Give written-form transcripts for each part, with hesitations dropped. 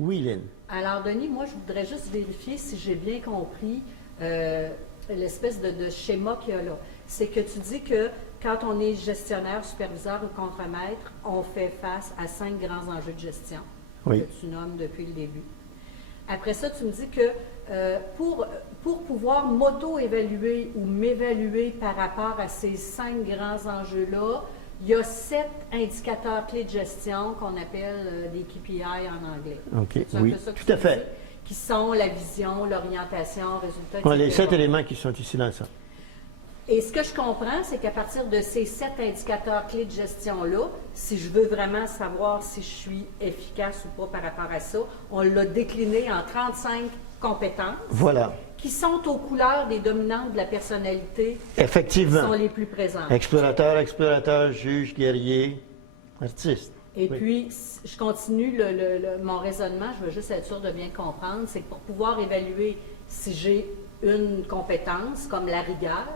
Oui, Lynn. Alors, Denis, moi, je voudrais juste vérifier si j'ai bien compris l'espèce de schéma qu'il y a là. C'est que tu dis que quand on est gestionnaire, superviseur ou contremaître, on fait face à 5 grands enjeux de gestion Oui. que tu nommes depuis le début. Après ça, tu me dis que pour pouvoir m'auto-évaluer ou m'évaluer par rapport à ces 5 grands enjeux-là, il y a 7 indicateurs clés de gestion qu'on appelle des KPI en anglais. OK, C'est un oui, peu ça que tout tu à me fait. dis, qui sont la vision, l'orientation, résultat, On a les etc. 7 éléments qui sont ici dans le centre. Et ce que je comprends, c'est qu'à partir de ces 7 indicateurs clés de gestion-là, si je veux vraiment savoir si je suis efficace ou pas par rapport à ça, on l'a décliné en 35 compétences Voilà. qui sont aux couleurs des dominantes de la personnalité qui Effectivement. sont les plus présentes. Explorateur, juge, guerrier, artiste. Et Oui. puis, je continue mon raisonnement, je veux juste être sûre de bien comprendre, c'est que pour pouvoir évaluer si j'ai une compétence, comme la rigueur,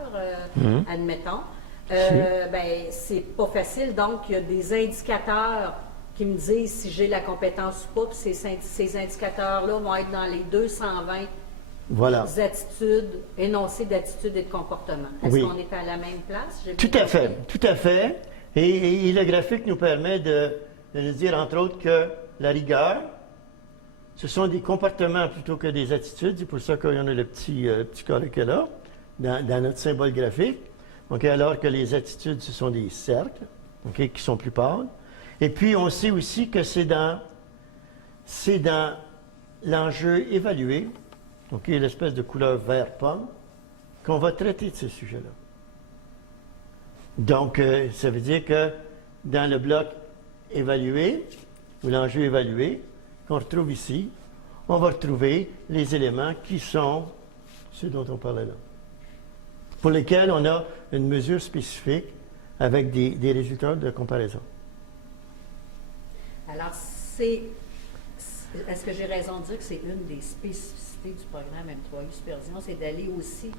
admettons, ben, c'est pas facile. Donc, il y a des indicateurs qui me disent si j'ai la compétence ou pas, puis ces indicateurs-là vont être dans les 220 Voilà. attitudes, énoncés d'attitudes et de comportements. Est-ce Oui. qu'on est à la même place? J'ai Tout bien à fait, compris? tout à fait. Et le graphique nous permet de dire, entre autres, que la rigueur, ce sont des comportements plutôt que des attitudes. C'est pour ça qu'il y en a le petit carré qu'il y a là, dans notre symbole graphique. Okay, alors que les attitudes, ce sont des cercles, okay, qui sont plus pâles. Et puis, on sait aussi que c'est dans l'enjeu évalué, okay, l'espèce de couleur vert pomme, qu'on va traiter de ce sujet-là. Donc, ça veut dire que dans le bloc évalué, ou l'enjeu évalué, qu'on retrouve ici, on va retrouver les éléments qui sont ceux dont on parlait là, pour lesquels on a une mesure spécifique avec des résultats de comparaison. Alors, est-ce que j'ai raison de dire que c'est une des spécificités du programme M3U Supervision, c'est d'aller aussi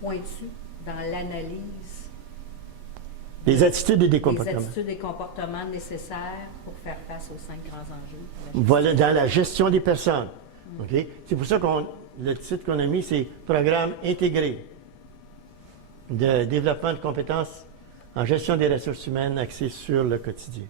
pointu dans l'analyse Des attitudes et des des comportements. attitudes et comportements nécessaires pour faire face aux 5 grands enjeux. Voilà, dans la gestion des personnes. OK? C'est pour ça que le titre qu'on a mis, c'est Programme intégré de développement de compétences en gestion des ressources humaines axées sur le quotidien.